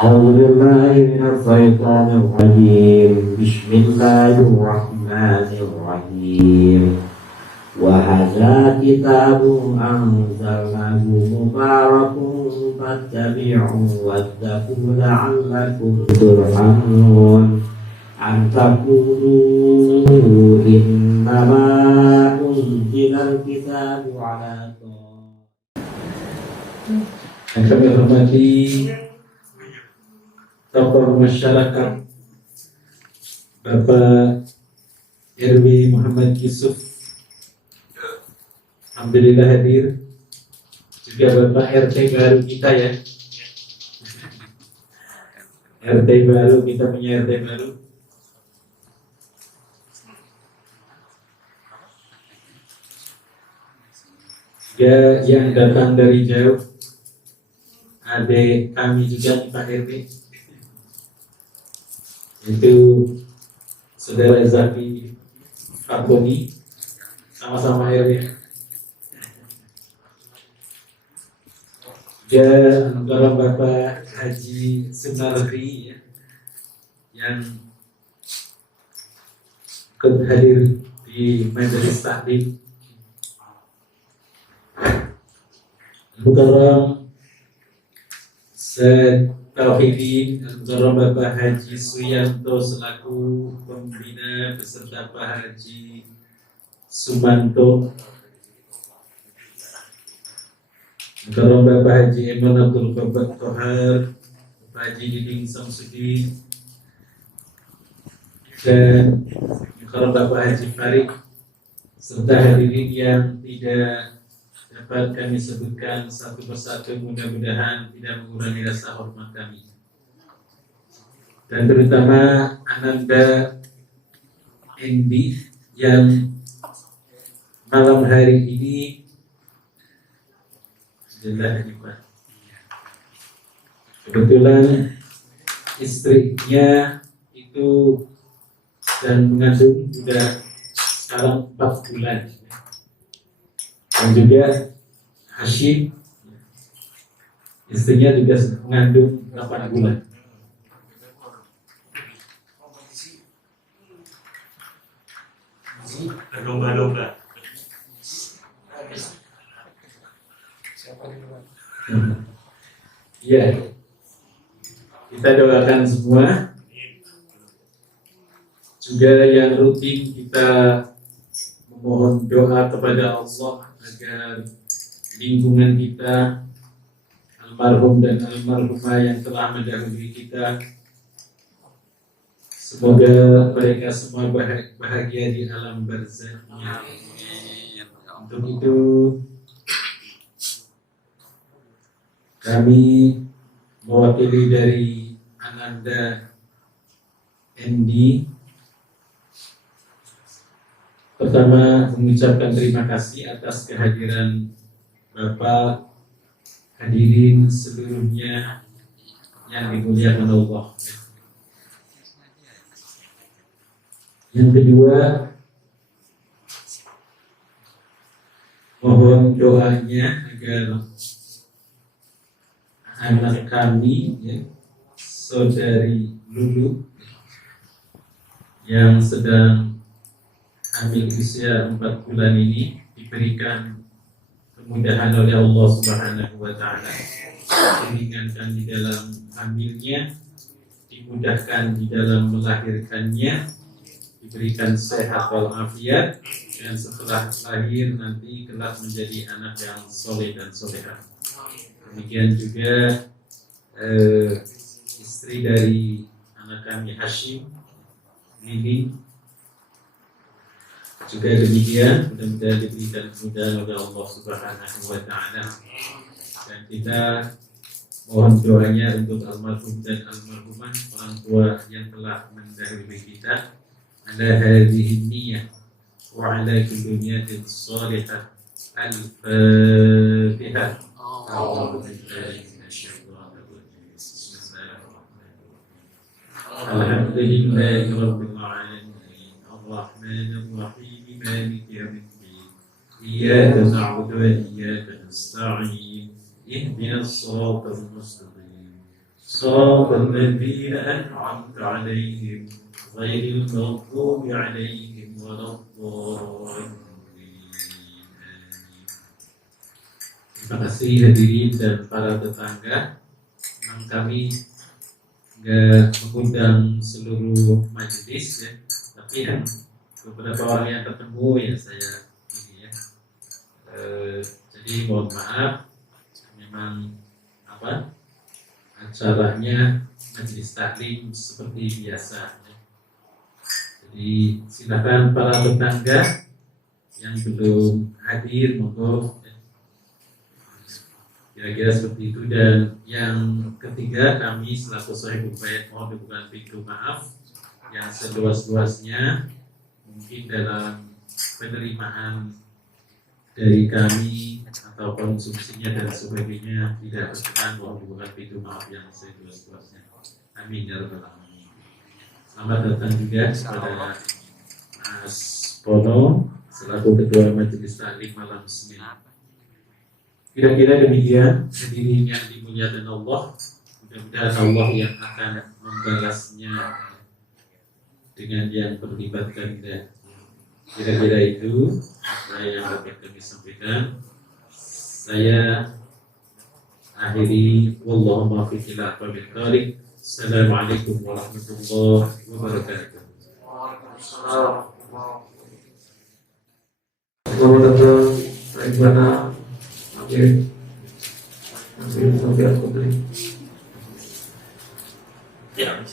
أعوذ بالله من الشيطان الرجيم. بسم الله الرحمن الرحيم. وهذا كتاب أنزلناه مبارك فاتبعوه واتقوا لعلكم ترحمون. أن تقولوا إنما أنزل الكتاب على Yang kami hormati tokoh masyarakat Bapak RW Muhammad Yusuf, alhamdulillah hadir. Juga Bapak RT baru kita ya, RT baru, kita punya RT baru. Juga yang datang dari jauh, adik kami juga di Pak RW, itu Saudara Zaki Fatoni, sama-sama RW. Juga antara Bapak Haji Sunardi ya, yang ikut hadir di majelis taklim. Mukarram Tauhidin antara Bapak Haji Suyanto selaku pembina beserta Pak Haji Sumanto, antara Bapak Haji Eman Abdul Bapak Tohar, Bapak Haji Diding Samsudin, dan antara Bapak Haji Farid, serta hadirin yang tidak dapat kami sebutkan satu persatu, mudah-mudahan tidak mengurangi rasa hormat kami. Dan terutama Ananda Endi yang malam hari ini kebetulan istrinya itu dan mengandung sudah sekarang 4 bulan. Dan juga Hashim, istrinya juga mengandung 8 bulan. Lomba-lomba. Ya, kita doakan semua. Juga yang rutin kita memohon doa kepada Allah agar lingkungan kita, almarhum dan almarhumah yang telah mendahului kita, semoga mereka semua bahagia di alam barzahnya. Untuk itu kami mewakili dari Ananda Endi, pertama mengucapkan terima kasih atas kehadiran Bapak, hadirin seluruhnya yang dimuliakan Allah. Yang kedua, mohon doanya agar anak kami ya, saudari Lulu yang sedang hamil usia 4 bulan ini diberikan kemudahan oleh Allah Subhanahu wa Ta'ala, diringankan di dalam hamilnya, dimudahkan di dalam melahirkannya, diberikan sehat walafiat, dan setelah lahir nanti kelak menjadi anak yang soleh dan solehah. Demikian juga istri dari anak kami Hashim, Nini, juga demikian, mudah-mudahan diberikan kemudahan oleh Allah Subhanahu wa Ta'ala. Dan kita mohon doanya untuk almarhum dan almarhumah, orang tua yang telah mendahului kita. Ala hadhihi niyyah wa ala kulli niyatin shalihah. Al-Fatihah. Alhamdulillahi rabbil alamin. Ar-Rahmanir Rahim. مالك يوم الدين إياك نعبد وإياك نستعين اهدنا الصراط المستقيم صراط الذين أنعمت عليهم غير المغضوب عليهم ولا الضالين. Terima kasih hadirin dan para tetangga. Memang kami nggak mengundang seluruh majelis ya, tapi yang beberapa orang yang ketemu ya saya ini ya. Jadi mohon maaf, memang acaranya majelis taklim seperti biasa. Jadi silakan para tetangga yang belum hadir monggo. Kira-kira seperti itu. Dan yang ketiga, kami selaku Sahibul Bait mohon dukungan pintu maaf yang seluas-luasnya mungkin dalam penerimaan dari kami atau konsumsinya dan sebagainya tidak berkenan, mohon dukungan pintu maaf yang seluas-luasnya. Amin ya rabbal alamin. Selamat datang juga kepada Mas Pono selaku Ketua Majelis Taklim malam Senin. Kira-kira demikian hadirin yang dimuliakan Allah. Mudah-mudahan Allah yang akan membalasnya dengan yang berlipat ganda. Kira-kira itu apa yang dapat kami sampaikan. Saya akhiri, wallahu muwaffiq ila aqwamit thoriq. Assalamualaikum warahmatullahi wabarakatuh. Selamat datang Ibadah. Oke. Sampai aku beli. Ya.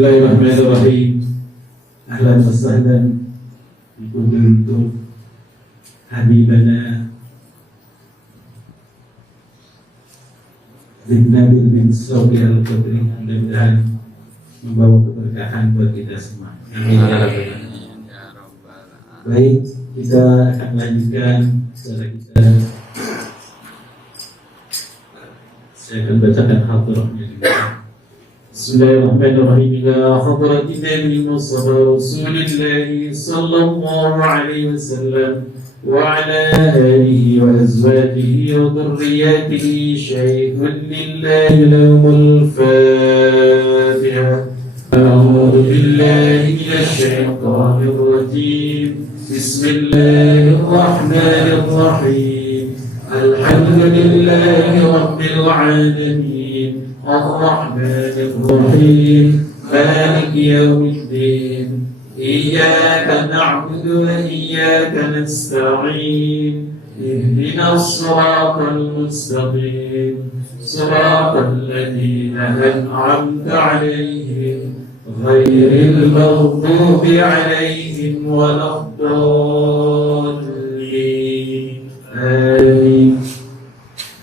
Bismillahirrahmanirrahim. Ahlan wa sahlan bikum habibana Nabil bin Saudi al-Qadri, mudah-mudahan membawa keberkahan buat kita semua. Amin ya rabbal alamin. Baik, kita akan lanjutkan secara kita. Saya akan bacakan hadrohnya juga. Bismillahirrahmanirrahim. Ila hadratin Nabi Mustafa Rasulillah sallallahu alaihi wasallam wa ala alihi wa azwajihi wa dhurriyyatihi syai'un lillahi lahumul Fatiha. A'udzu billahi minasy syaithanir rajim. Bismillahirrahmanirrahim. Alhamdulillahi rabbil alamin. الرحمن الرحيم مالك يوم الدين إياك نعبد وإياك نستعين اهدنا الصراط المستقيم صراط الذين أنعمت عليهم غير المغضوب عليهم ولا الضالين آمين.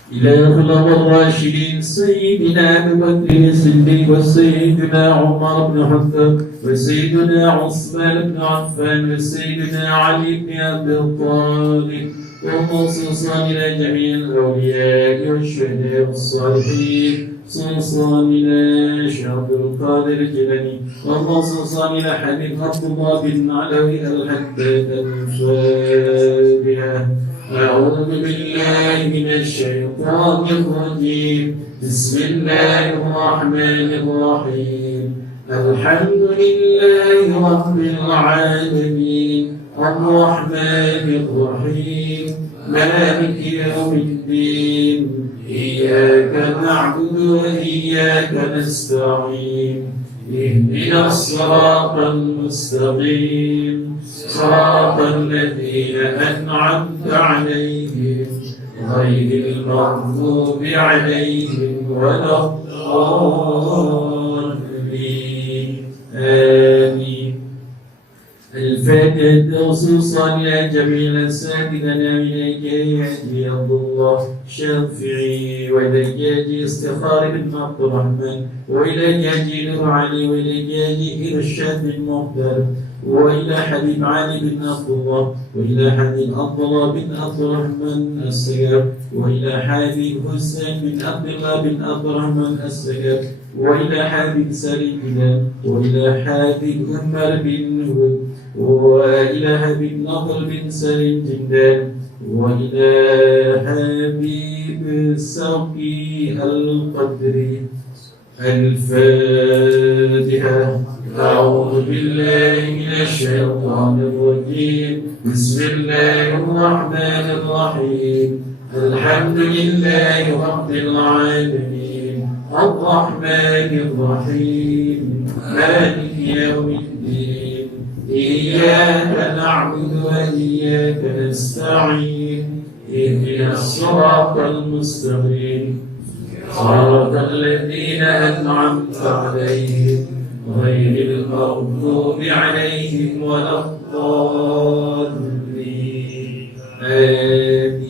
إلى خلق الراشدين سيدنا أبي بكر الصديق وسيدنا عمر بن الخطاب وسيدنا عثمان بن عفان وسيدنا علي بن أبي طالب وخصوصا إلى جميع الأولياء والشهداء والصالحين خصوصا إلى شعب القادر الجلاني وخصوصا إلى حبيب عبد الله بن علوي الحداد الفاتحة. أعوذ بالله من الشيطان الرجيم. بسم الله الرحمن الرحيم. الحمد لله رب العالمين الرحمن الرحيم مالك يوم الدين إياك نعبد وإياك نستعين اهدنا الصراط المستقيم صراط الذين أنعمت عليهم غير المغضوب عليهم ولا الضالين آمين. الفاتحة خصوصا إلى جميع الأساتذة من إليك عبد الله الشافعي وإليك استخار بن عبد الرحمن وإليك نور علي وإليك إرشاد بن مختار وإلى حبيب علي بن عبد الله وإلى حبيب عبد الله بن عبد الرحمن السيار وإلى حبيب حسين بن عبد الله بن عبد الرحمن السيار وإلى حبيب سليم بن وإلى حبيب عمر بن هود وإلى حبيب نضر بن سليم جدا وإلى حبيب سوقي القدري. الفاتحة. أعوذ بالله من الشيطان الرجيم. بسم الله الرحمن الرحيم. الحمد لله رب العالمين الرحمن الرحيم مالك يوم الدين إياك نعبد وإياك نستعين اهدنا الصراط المستقيم صراط الذين أنعمت عليهم غير المغضوب عليهم ولا الضالين آمين.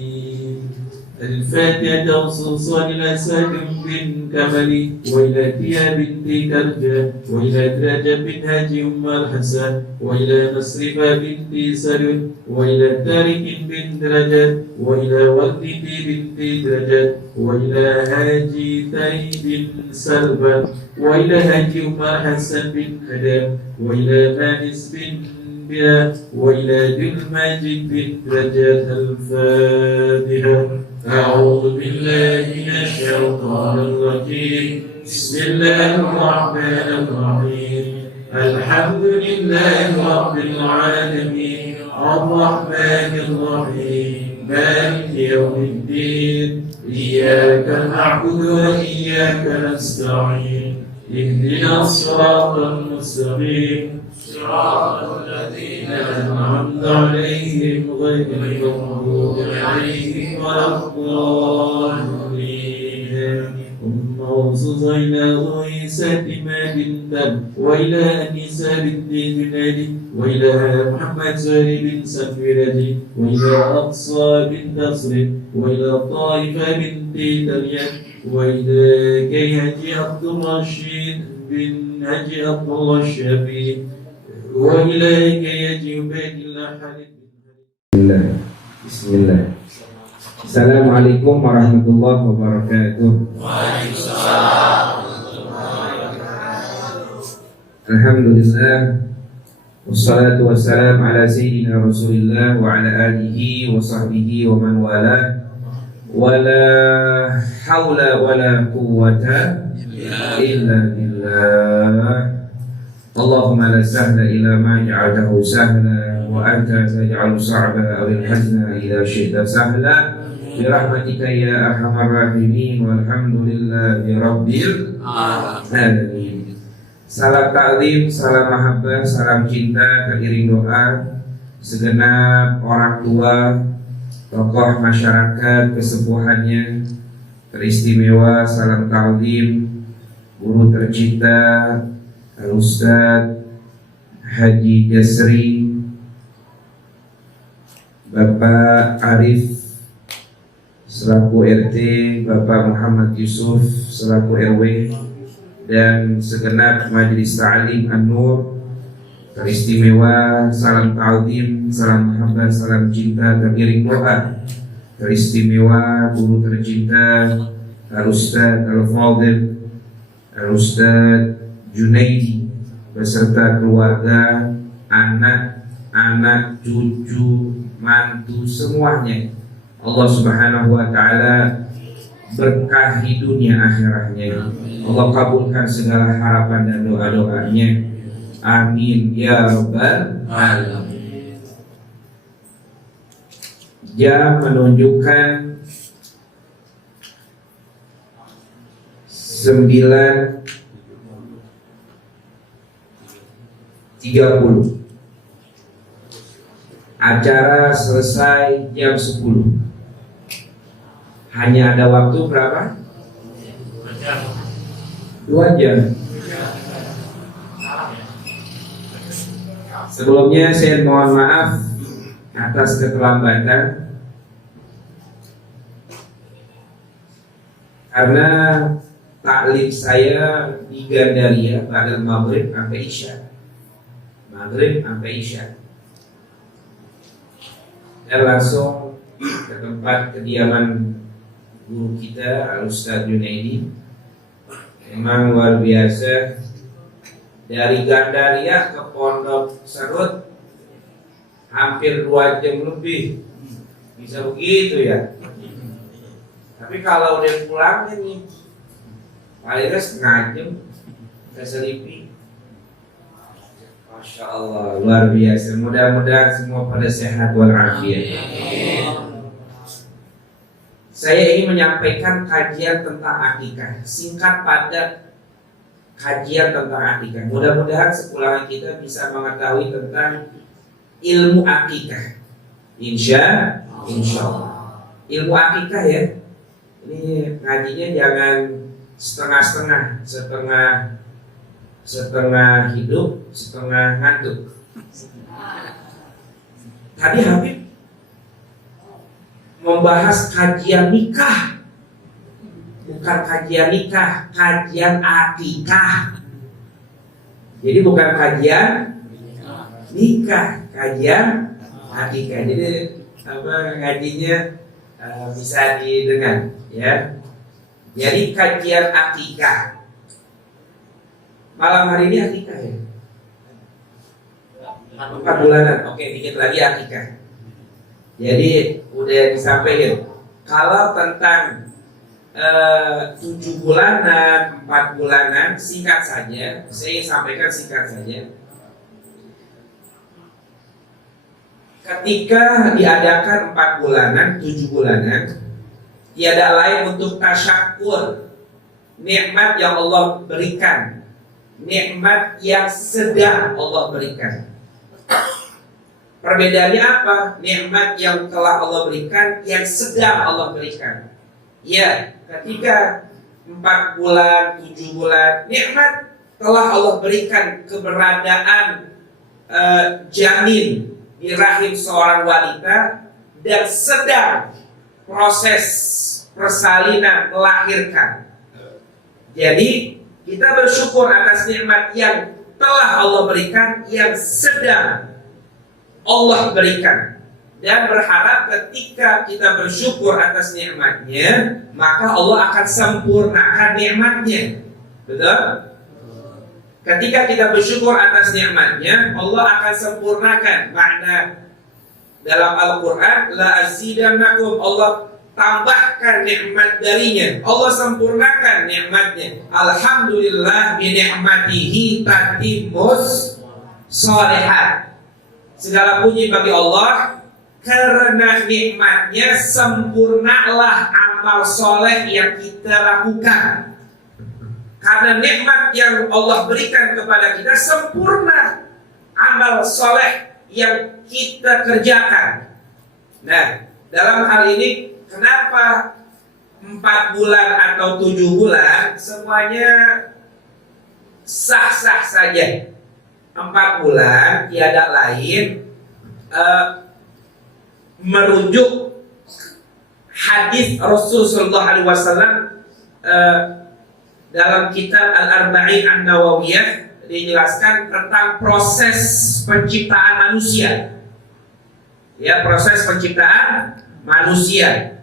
الفاتحة خصوصا إلى سالم بن كملي وإلى ديا بنت كرجة وإلى درجة بن هاجي أم الحسن وإلى مسرفة بنت سلول وإلى تارك بن درجة وإلى والدتي بنت درجة وإلى هاجي تاي بن سلبة وإلى هاجي أم الحسن بن أدم وإلى مانس بن بها وإلى ذي الماجد بن درجة. الفاتحة. أعوذ بالله من الشيطان الرجيم. بسم الله الرحمن الرحيم. الحمد لله رب العالمين الرحمن الرحيم مالك يوم الدين إياك نعبد وإياك نستعين اهدنا الصراط المستقيم صراط الذين أنعمت عليهم غير المغضوب عليهم ولا الضالين. اللهم إلى عيسى بما بنت وإلى أنيسى بنت جناد وإلى محمد سهل بن سفيرة وإلى أقصى بنت صرف وإلى طائفة بنت تريم وإلى كيهجي عبد الرشيد بن هجي عبد الله الشافعي وإلى كيهجي عبيد الله حليم. بسم الله. Assalamualaikum warahmatullahi wabarakatuh. Alhamdulillah wassalatu wassalamu ala sayyidina Rasulillah wa ala alihi wa sahbihi wa man wala wala hawla wala quwwata illa billah. Allahumma la sahla illa ma ja'altahu sahla wa anta taj'alu sa'ba aw al-hazna idza syi'ta sahla birahmatika ya arhamar rahimin walhamdulillahi rabbil alamin. Salam taklim, salam mahabbah, salam cinta, teriring doa segenap orang tua, tokoh masyarakat, kesepuhannya teristimewa. Salam taklim guru tercinta Al-Ustadz Haji Jasri, Bapak Arif selaku RT, Bapak Muhammad Yusuf selaku RW, dan segenap Majelis Ta'lim An-Nur teristimewa. Salam ta'zim, salam mahabbah, salam cinta, teriring doa teristimewa guru tercinta Al-Ustadz Al-Fadil Al-Ustadz Junaidi beserta keluarga, anak-anak, cucu, mantu, semuanya. Allah Subhanahu wa Ta'ala berkahi dunia akhirahnya. Allah kabulkan segala harapan dan doa-doanya. Amin ya rabbal alamin. Jam menunjukkan 9.30. Acara selesai jam 10. Hanya ada waktu berapa? 2 jam. Sebelumnya saya mohon maaf atas keterlambatan karena taklim saya di Gandaria pada maghrib sampai isya, dan langsung ke tempat kediaman guru kita Al-Ustadz Junaidi. Memang luar biasa, dari Gandaria ke Pondok Serut hampir 2 jam lebih, bisa begitu ya. Tapi kalau udah pulang nih paling setengah jam ke Selipi. Masya Allah, luar biasa. Mudah-mudahan semua pada sehat walafiat. Saya ingin menyampaikan kajian tentang akikah, singkat padat kajian tentang akikah. Mudah-mudahan sepulangan kita bisa mengetahui tentang ilmu akikah. Insya Allah. Ilmu akikah ya. Ini ngajinya jangan setengah-setengah, setengah hidup, setengah ngantuk. Tadi Habib membahas kajian nikah, bukan kajian nikah, kajian akikah. Jadi bukan kajian nikah, kajian akikah. Jadi ngajinya bisa didengar ya. Jadi kajian akikah. Malam hari ini akikah ya. 4 bulanan. Oke, dikit lagi akikah. Jadi udah disampaikan. Kalau tentang 7 bulanan, 4 bulanan, singkat saja. Saya sampaikan singkat saja. Ketika diadakan 4 bulanan, 7 bulanan, tiada lain untuk tasyakur nikmat yang Allah berikan, nikmat yang sedang Allah berikan. Perbedaannya apa? Nikmat yang telah Allah berikan, yang sedang Allah berikan. Ya, ketika 4 bulan, 7 bulan, nikmat telah Allah berikan keberadaan janin di rahim seorang wanita dan sedang proses persalinan melahirkan. Jadi kita bersyukur atas nikmat yang telah Allah berikan, yang sedang Allah berikan, dan berharap ketika kita bersyukur atas nikmatnya, maka Allah akan sempurnakan nikmatnya. Betul? Ketika kita bersyukur atas nikmatnya, Allah akan sempurnakan. Makna dalam Al-Quran, la azidannakum, Allah tambahkan nikmat darinya, Allah sempurnakan nikmatnya. Alhamdulillah bi ni'matihi tatimmus shalihat. Segala puji bagi Allah, karena nikmatnya sempurnalah amal soleh yang kita lakukan. Karena nikmat yang Allah berikan kepada kita, sempurna amal soleh yang kita kerjakan. Nah, dalam hal ini kenapa 4 bulan atau 7 bulan semuanya sah-sah saja. 4 bulan tiada lain merujuk hadis Rasul sallallahu alaihi wasallam dalam kitab Al-Arba'in An-Nawawiyah, dijelaskan tentang proses penciptaan manusia. Ya, proses penciptaan manusia.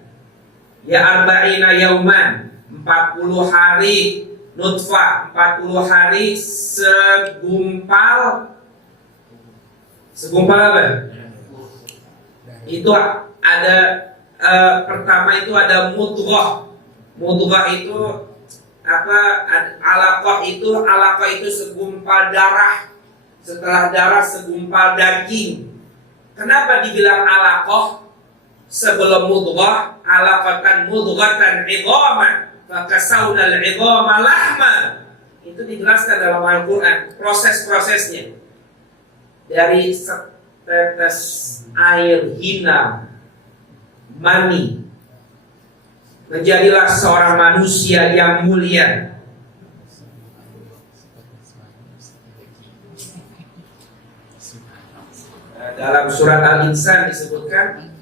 Ya, arba'ina yauman, 40 hari nutfah, 40 hari segumpal apa? Itu ada pertama itu ada mudghah. Mudghah itu apa? Alaqah itu segumpal darah. Setelah darah segumpal daging. Kenapa dibilang alaqah? Sebelum mudghah, alaqatan mudghatan 'idhaman, fakasawna al-'idhama lahma. Itu dijelaskan dalam Al-Qur'an proses-prosesnya. Dari setetes air hina mani menjadilah seorang manusia yang mulia. Dalam surat Al-Insan disebutkan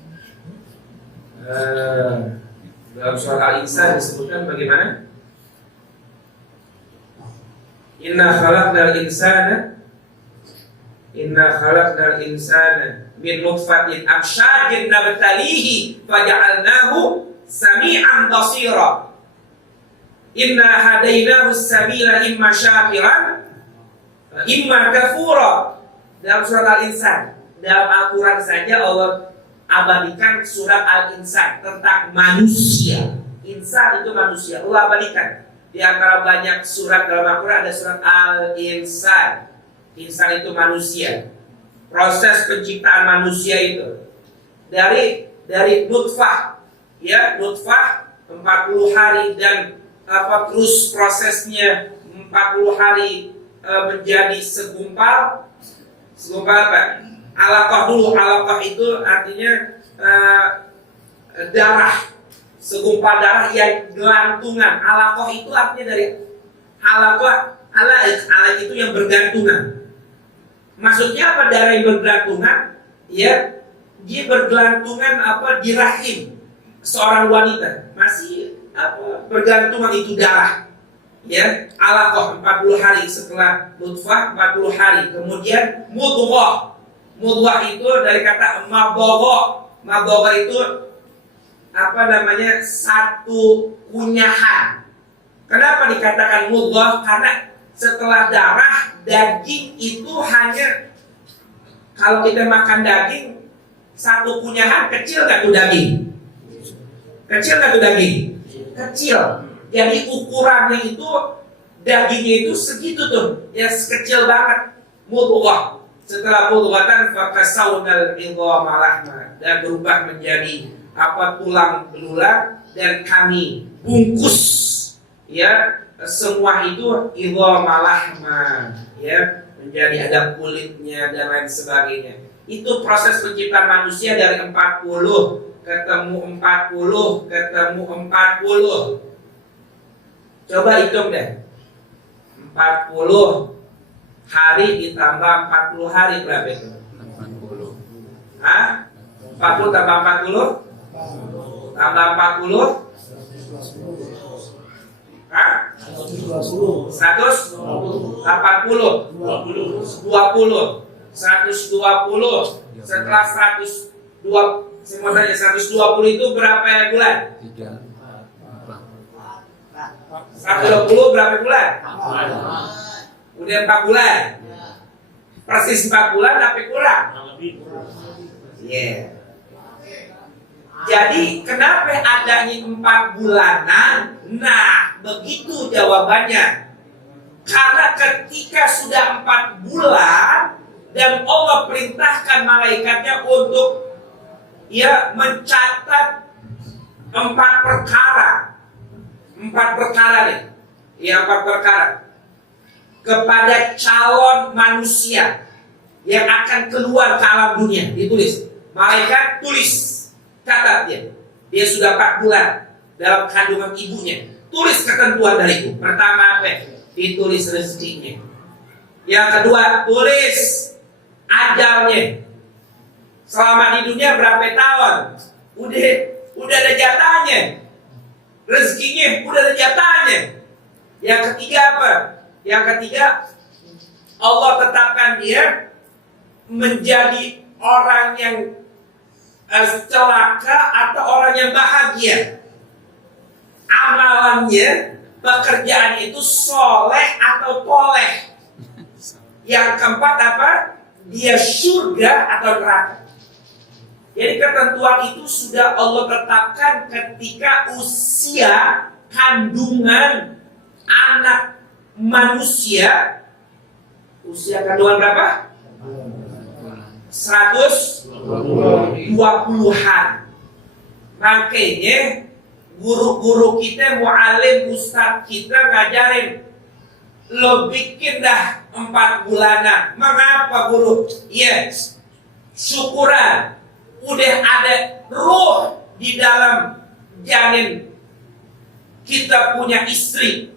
dalam surat Al-Insan disebutkan bagaimana? Inna khalaqnal insana min nutfatin amsyajin nabtalihi faja'alnahu sami'an basira. Inna hadainahu sabila imma syakiran imma kafura. Dalam surat Al-Insan, dalam Al-Quran saja Allah abadikan surat Al-Insan tentang manusia. Insan itu manusia, Allah abadikan. Di antara banyak surat dalam Al-Quran ada surat Al-Insan. Insan itu manusia. Proses penciptaan manusia itu dari nutfah, ya, nutfah 40 hari dan terus prosesnya 40 hari menjadi segumpal apa? Alaqah dulu. Alaqah itu artinya darah, segumpal darah yang gelantungan. Alaqah itu artinya dari alaqah, alaik itu yang bergantungan. Maksudnya apa darah yang bergelantungan? Ya, dia bergelantungan di rahim seorang wanita. Masih bergantungan itu darah. Ya, alaqah 40 hari setelah nutfah 40 hari. Kemudian mudghah. Mudghah itu dari kata mabogha. Mabogha itu satu kunyahan. Kenapa dikatakan mudghah? Karena setelah darah, daging itu hanya, kalau kita makan daging satu kunyahan, kecil gak tuh daging? Kecil gak tuh daging? Kecil. Jadi ukurannya itu, dagingnya itu segitu tuh, ya kecil banget. Mudghah. Setelah mudghatan fakasawnal idhama lahma, dan berubah menjadi tulang belulang, dan kami bungkus, ya, semua itu idhama lahma, ya, menjadi ada kulitnya dan lain sebagainya. Itu proses penciptaan manusia dari 40 ketemu 40 ketemu 40. Coba hitung deh. 40 hari ditambah 40 hari berapa itu? 40. Hah? 40 tambah 40? Tambah 40? Hah? 180. 20. 120. Setelah 120 itu berapa bulan? 120 berapa bulan? Udah 4 bulan. Persis 4 bulan tapi kurang. Yeah. Jadi kenapa adanya 4 bulanan? Nah, begitu jawabannya. Karena ketika sudah 4 bulan dan Allah perintahkan malaikatnya untuk mencatat 4 perkara. 4 perkara nih. Ya, 4 perkara. Kepada calon manusia yang akan keluar ke alam dunia, ditulis. Malaikat tulis, catat dia. Dia sudah 4 bulan dalam kandungan ibunya. Tulis ketentuan dariku. Pertama apa? Ditulis rezekinya. Yang kedua, tulis ajalnya. Selama di dunia berapa tahun? Udah ada jatahnya. Rezekinya udah ada jatahnya. Yang ketiga apa? Yang ketiga, Allah tetapkan dia menjadi orang yang celaka atau orang yang bahagia. Amalannya, pekerjaan itu soleh atau toleh. Yang keempat apa? Dia surga atau neraka. Jadi ketentuan itu sudah Allah tetapkan ketika usia kandungan anak manusia. Usia kandungan berapa? 120-an. Makanya guru-guru kita, mu'alim, ustadz kita ngajarin, lo bikin dah 4 bulanan. Mengapa guru? Yes, syukuran. Udah ada ruh di dalam janin. Kita punya istri.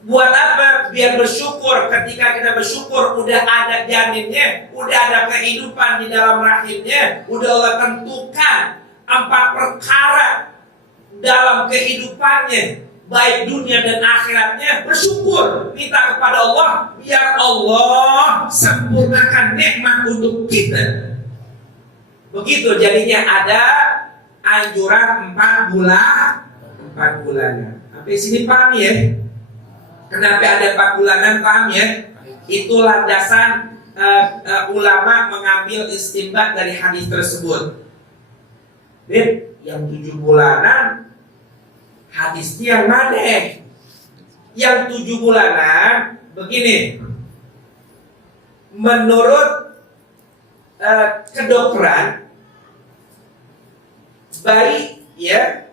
Buat apa? Biar bersyukur. Ketika kita bersyukur, udah ada jaminnya, udah ada kehidupan di dalam rahimnya, udah Allah tentukan 4 perkara dalam kehidupannya, baik dunia dan akhiratnya. Bersyukur, minta kepada Allah biar Allah sempurnakan nikmat untuk kita. Begitu jadinya ada anjuran 4 bulanan. Sampai sini paham ya? Kenapa ada 4 bulanan, paham ya? Itu landasan ulama mengambil istinbat dari hadis tersebut. Dan yang 7 bulanan hadisnya yang mana? Yang 7 bulanan begini. Menurut kedokteran, bayi ya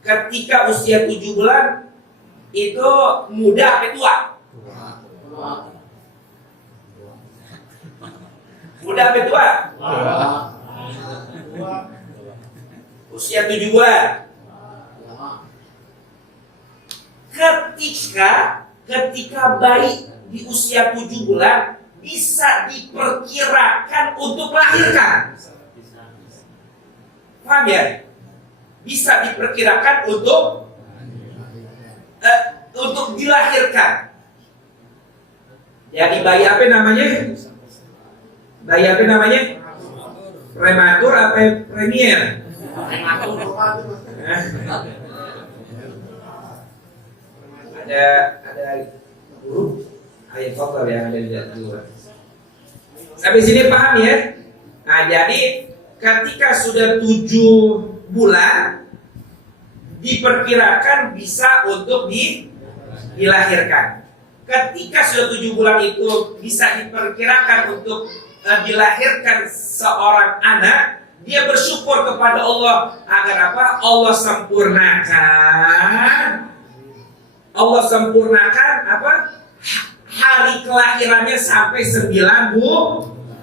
ketika usia 7 bulan itu muda atau tua? Muda atau tua? Usia 7 bulan. Ketika bayi di usia 7 bulan bisa diperkirakan untuk melahirkan. Paham ya? Bisa diperkirakan untuk dilahirkan. Jadi bayi apa namanya? Bayi apa namanya? Prematur apa premier? Ada huruf ayat total yang ada di luar. Sampai sini paham ya? Nah, jadi ketika sudah 7 bulan diperkirakan bisa untuk dilahirkan. Ketika sudah 7 bulan itu bisa diperkirakan untuk dilahirkan seorang anak, dia bersyukur kepada Allah agar apa? Allah sempurnakan apa? Hari kelahirannya sampai 9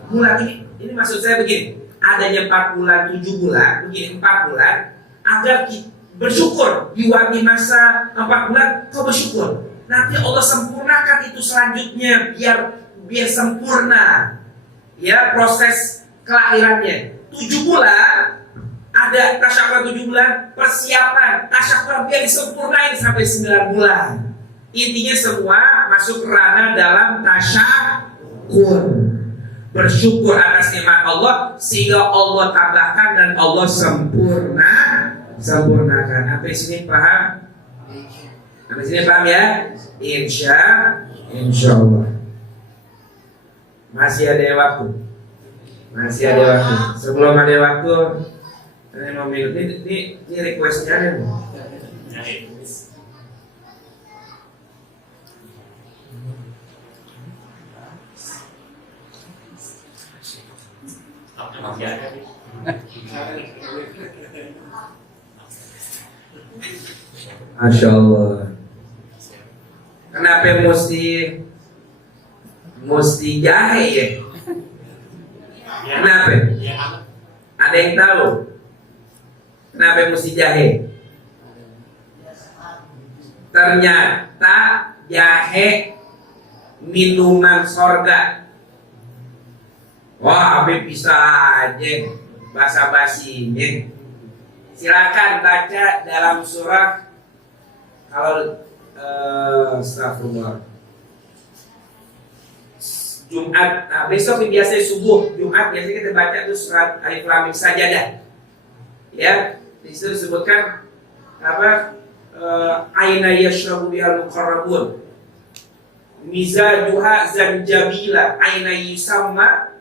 bulan ini. Ini maksud saya begini, adanya 4 bulan, 7 bulan, begini 4 bulan agar kita bersyukur di masa 4 bulan kau bersyukur. Nanti Allah sempurnakan itu selanjutnya biar sempurna ya proses kelahirannya. 7 bulan ada tasyakuran, 7 bulan persiapan tasyakuran biar disempurnain sampai 9 bulan. Intinya semua masuk ranah dalam tasyakur, bersyukur atas nikmat Allah sehingga Allah tambahkan dan Allah sempurnakan. Sampai sini paham? Sampai sini paham ya? Insya Allah. Masih ada waktu. Sebelum ada waktu, saya mau minum. Ini requestnya ada nih. Masya Allah. Kenapa mesti jahe ya? Kenapa? Ada yang tahu? Kenapa mesti jahe? Ternyata jahe minuman sorga. Wah, Habib bisa aja basa-basinya. Silakan baca dalam surah kalau astagfirullah. Jumat, nah besok biasanya subuh Jumat biasanya kita baca tuh surat Alif Lam Mim Sajadah. Ya, di situ disebutkan apa? Aina yashrabu bihal muqarrabun. Mizajuha zanjabila, aina yusamma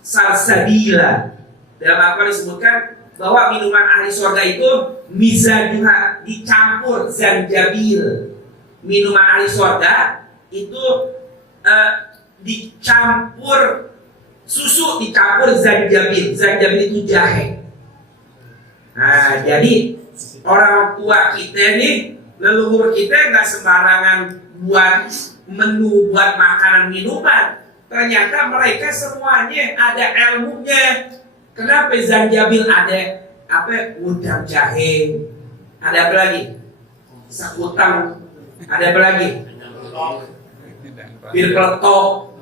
salsabila. Dalam apa disebutkan bahwa minuman ahli surga itu mizajuha dicampur zanjabil. Minuman ahli surga itu dicampur susu, dicampur zanjabil. Zanjabil itu jahe. Nah, jadi orang tua kita nih, leluhur kita nggak sembarangan buat menu, buat makanan minuman. Ternyata mereka semuanya ada ilmunya. Kenapa zanjabil ada apa? Udang jahe. Ada apa lagi? Sakutang Ada apa lagi? Bir peletok.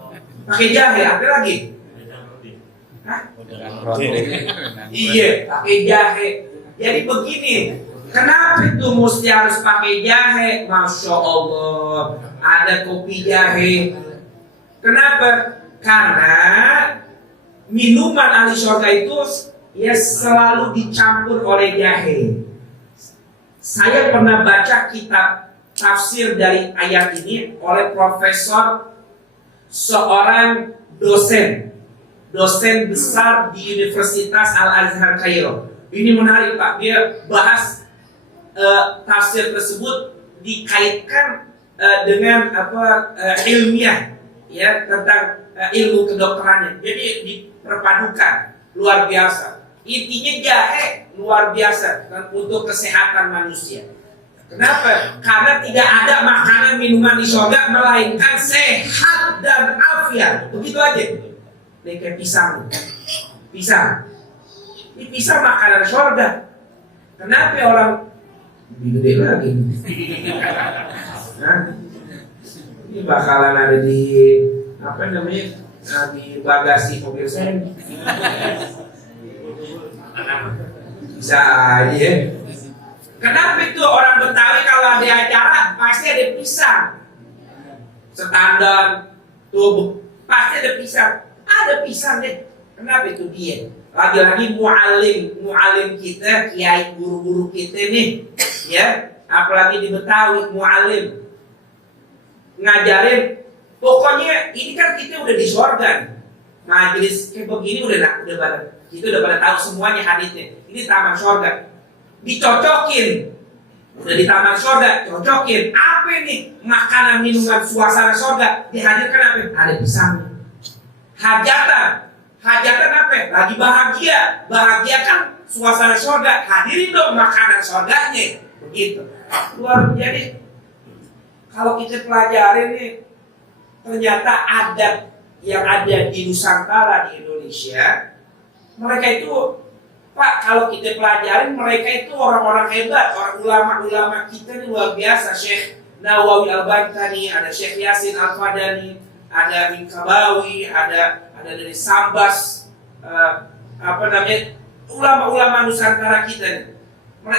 Pakai jahe, apa lagi? Hah? Iya, pakai jahe. Jadi begini, kenapa itu mesti harus pakai jahe? Masya Allah, ada kopi jahe. Kenapa? Karena minuman ahli surga itu ya selalu dicampur oleh jahe. Saya pernah baca kitab tafsir dari ayat ini oleh profesor, seorang dosen besar di Universitas Al-Azhar Kairo. Ini menarik Pak, dia bahas tafsir tersebut dikaitkan dengan ilmiah ya tentang ilmu kedokterannya. Jadi diperpadukan, luar biasa. Intinya jahe luar biasa untuk kesehatan manusia. Kenapa? Karena tidak ada makanan minuman di surga melainkan sehat dan afiat. Begitu aja. Kayak pisang. Ini pisang makanan surga. Kenapa orang lebih gede lagi? Nah, ini bakalan ada di di bagasi mobil saya. Bisa aja ya. Kenapa itu orang Betawi kalau ada acara pasti ada pisang. Standar tuh pasti ada pisang. Ada pisang deh. Kenapa itu dia? Lagi-lagi mu'alim kita, kiai guru-guru kita nih, ya, apalagi di Betawi mu'alim ngajarin. Pokoknya ini kan kita udah di surga. Majelis kayak begini kita udah pada tahu semuanya hadisnya. Ini taman surga. Dicocokin. Udah di taman surga, cocokin. Apa ini? Makanan, minuman, suasana surga. Dihadirkan apa? Ada pisang. Hajatan apa? Lagi bahagia. Bahagia kan suasana surga. Hadirin dong makanan surganya. Begitu. Jadi kalau kita pelajari nih, ternyata adat yang ada di Nusantara di Indonesia, mereka itu, Pak, kalau kita pelajarin, mereka itu orang-orang hebat, orang ulama-ulama kita ini luar biasa. Syekh Nawawi Al-Bantani, ada Syekh Yasin Al-Fadani, ada Minkabawi, ada dari Sambas, ulama-ulama Nusantara kita.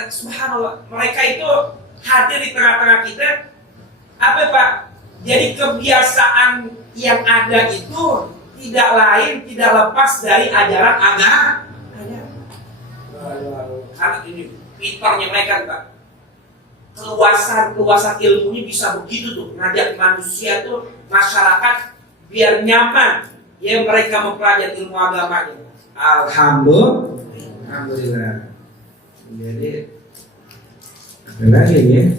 Subhanallah, mereka itu hadir di tengah-tengah kita. Apa Pak? Jadi kebiasaan yang ada itu tidak lain, tidak lepas dari ajaran agama. Karena ini pintarnya mereka Pak. Keluasan ilmunya bisa begitu tuh, ngajak manusia tuh, masyarakat biar nyaman ya mereka mempelajari ilmu agamanya. Alhamdulillah. Jadi apa lagi ya?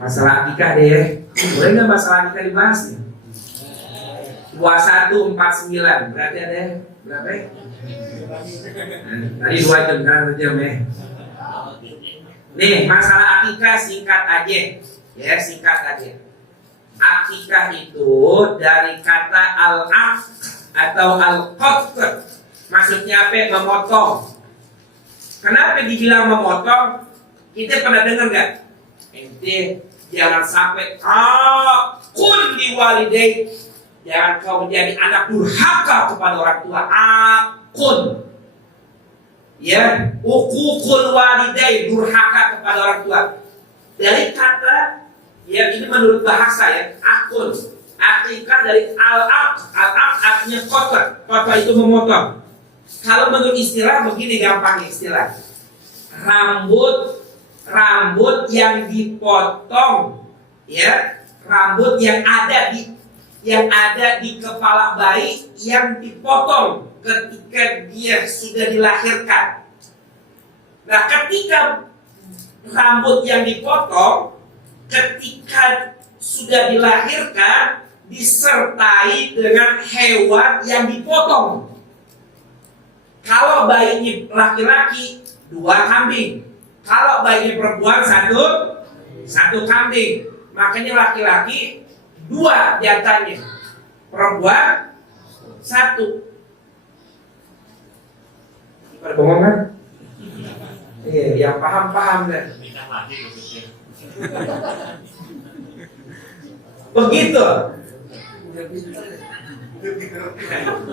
Masalah akikah deh ya. Boleh nggak masalah akikah dibahas nih? 2149 berarti ada berapa ya? Tadi 2 jam, sekarang 1 jam ya. Nih masalah akikah singkat aja. Ya singkat aja. Akikah itu dari kata al-aq atau al-qatq. Maksudnya apa? Memotong. Kenapa dibilang memotong? Kita pernah dengar nggak? Ente jangan sampai akun liwalidayk. Jangan kau menjadi anak durhaka kepada orang tua. Akun. Ya, uququl walidain, durhaka kepada orang tua. Dari kata ya ini menurut bahasa ya, akun. Akikah dari al-aq. Al-aq artinya kotor. Kotor itu memotong. Kalau menurut istilah begini gampang istilah. Rambut yang dipotong, ya, rambut yang ada di kepala bayi yang dipotong ketika dia sudah dilahirkan. Nah, ketika rambut yang dipotong ketika sudah dilahirkan disertai dengan hewan yang dipotong. Kalau bayinya laki-laki 2 kambing, kalau bayinya perempuan satu kambing. Makanya laki-laki 2 jantannya, perempuan 1. Pada bohong kan? Iya, yang paham-paham kan. Nikah lagi maksudnya. Begitu.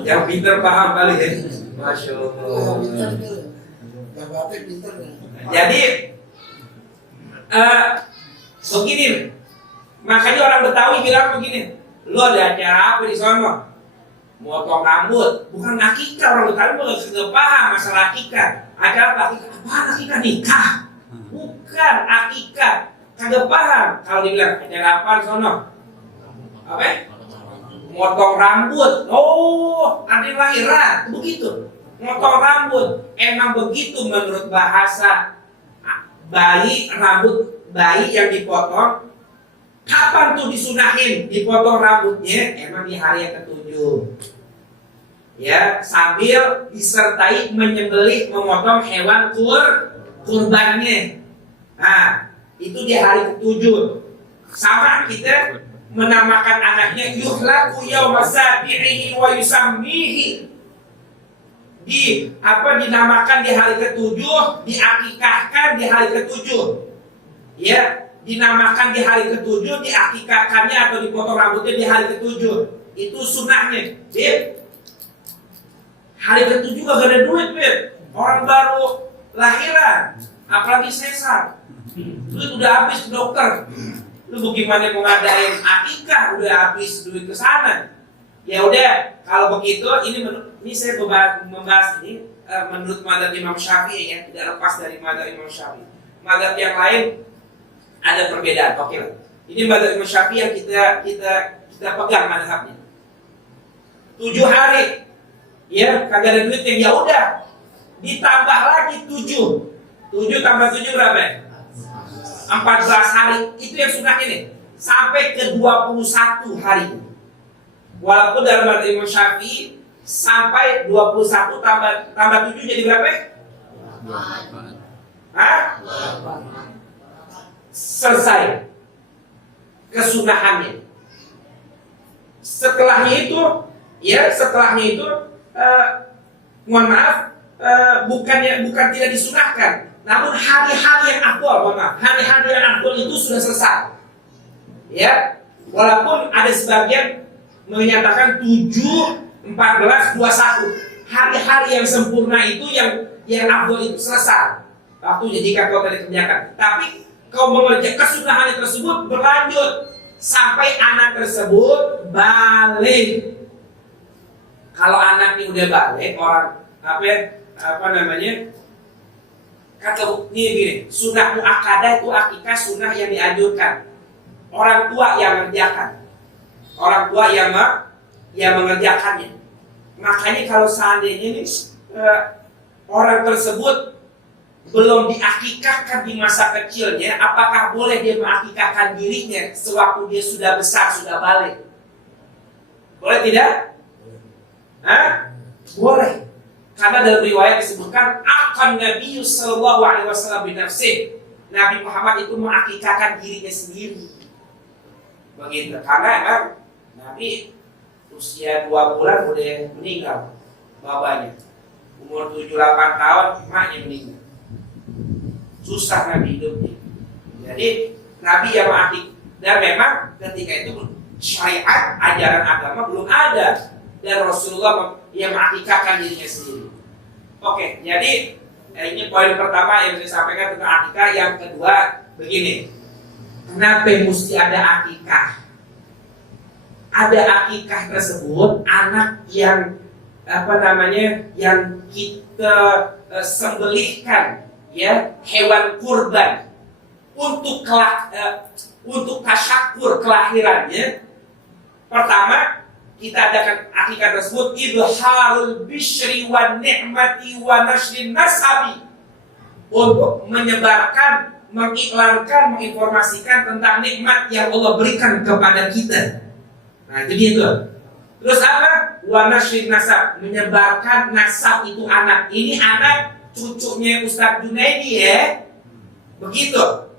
Yang pinter paham kali ya. Masya Allah. Jadi begini, makanya orang Betawi bilang begini, lo ada acara apa di sono? Motong rambut, bukan akikah. Orang Betawi nggak paham masalah akikah. Acara apa? Apaan akikah? Nikah, bukan akikah. Kagak paham. Kalau dibilang acara apa di sono? Apa? Motong rambut. Oh, ada lahiran. Begitu. Motong rambut. Emang begitu menurut bahasa bayi, rambut bayi yang dipotong. Kapan tuh disunahin dipotong rambutnya? Emang di hari yang ketujuh. Ya, sambil disertai menyembelih, memotong hewan kurbannya. Nah, itu di hari ketujuh. Sama kita menamakan anaknya yuhlaku yauma sabi'ihi wa yusammihi. Dinamakan di hari ketujuh, diakikahkan di hari ketujuh. Ya, dinamakan di hari ketujuh, diakikahkannya atau dipotong rambutnya di hari ketujuh. Itu sunnahnya. Bib, hari ketujuh gak ada duit, Bib. Orang baru lahiran, apalagi sesar, duit udah habis ke dokter. Lu bagaimana mau ngadain akikah, udah habis duit ke sana. Ya udah, kalau begitu ini saya membahas ini menurut madzhab Imam Syafi'i ya, tidak lepas dari madzhab Imam Syafi'i. Madzhab yang lain ada perbedaan. Oke lah. Ini madzhab Imam Syafi'i yang kita pegang madzhabnya. 7 hari ya kagak ada duit, yang ya udah ditambah lagi 7 tambah 7 berapa ya? 14 hari. Itu yang sunnah ini sampai ke 21 hari. Walaupun dalam madzhab Imam Syafi'i sampai 21 tambah 7 jadi berapa? Hah? Selesai kesunahannya. Setelahnya itu mohon maaf, bukan tidak disunahkan, namun hari-hari yang afdol, hari-hari yang afdol itu sudah selesai. Ya, walaupun ada sebagian menyatakan 7, 14, 21 hari-hari yang sempurna itu yang afdol itu selesai. Waktu jika kau tadi kerjakan, tapi kau mengerjakan kesunahan tersebut berlanjut sampai anak tersebut balik. Kalau anaknya udah balik, orang kata gini, sunnah muakkadah itu akikah sunnah yang dianjurkan. Orang tua yang mengerjakan, orang tua yang mengerjakannya. Makanya kalau seandainya orang tersebut belum diakikahkan di masa kecilnya, apakah boleh dia mengakikahkan dirinya sewaktu dia sudah besar, sudah balik? Boleh tidak? Hah? Boleh. Karena dalam riwayat disebutkan akan Nabi sallallahu alaihi wasallam binafsih. Nabi Muhammad itu mengakikahkan dirinya sendiri. Begitu. Karena emang Nabi usia 2 bulan udah meninggal bapaknya. Umur 7-8 tahun emaknya meninggal. Susah Nabi hidupnya. Jadi Nabi yang mengakikahkan, dan memang ketika itu syariat ajaran agama belum ada. Dan Rasulullah yang mengakikahkan dirinya sendiri. Oke, jadi ini poin pertama yang saya sampaikan tentang akikah. Yang kedua begini, kenapa mesti ada akikah? Ada akikah tersebut anak yang yang kita sembelihkan, ya, hewan kurban untuk tasyakur kelahirannya. Pertama, kita adakan akikah tersebut idharul bisyri wa ni'mati wa nashrin nasabi, untuk menyebarkan, mengiklankan, menginformasikan tentang nikmat yang Allah berikan kepada kita. Nah, jadi itu. Terus apa? Wa nashrin nasab, menyebarkan nasab itu anak. Ini anak cucunya Ustadz Junaidi ya. Begitu.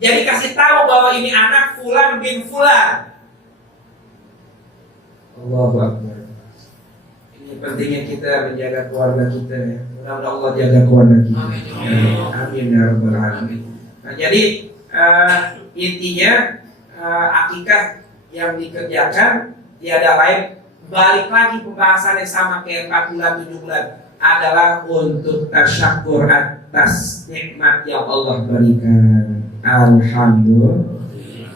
Jadi kasih tahu bahwa ini anak Fulan bin Fulan. Allahu Akbar. Ini pentingnya kita menjaga keluarga kita ya. Mudah-mudahan Allah jaga keluarga kita. Amin ya rabbal alamin. Nah, jadi intinya akikah yang dikerjakan tiada lain, balik lagi pembahasan yang sama kayak 4 bulan 7 bulan, adalah untuk tasyakur atas nikmat yang Allah berikan. Alhamdulillah.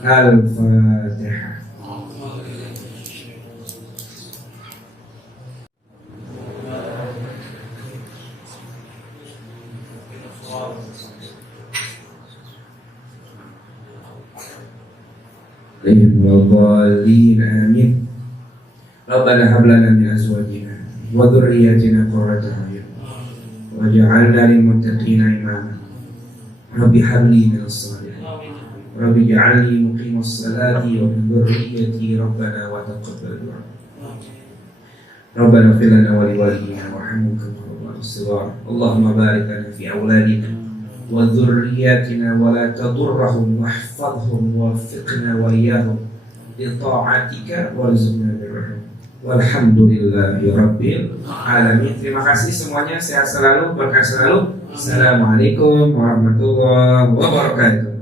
Al-Fatihah. والضالين آمين. ربنا هب لنا من أزواجنا وذرياتنا قرة أعين واجعلنا للمتقين إماما. رب هب لي من الصالحين رب اجعلني مقيم الصلاة ومن ذريتي ربنا وتقبل دعاء. ربنا اغفر لنا ولوالدينا وارحمهم كما ربونا صغارا. اللهم بارك لنا في أولادنا وذرياتنا ولا تضرهم واحفظهم ووفقنا وإياهم لطاعتك وارزقنا برهم. Walhamdulillahi Rabbil Alamin. Terima kasih semuanya, sehat selalu, berkah selalu. Assalamualaikum warahmatullahi wabarakatuh.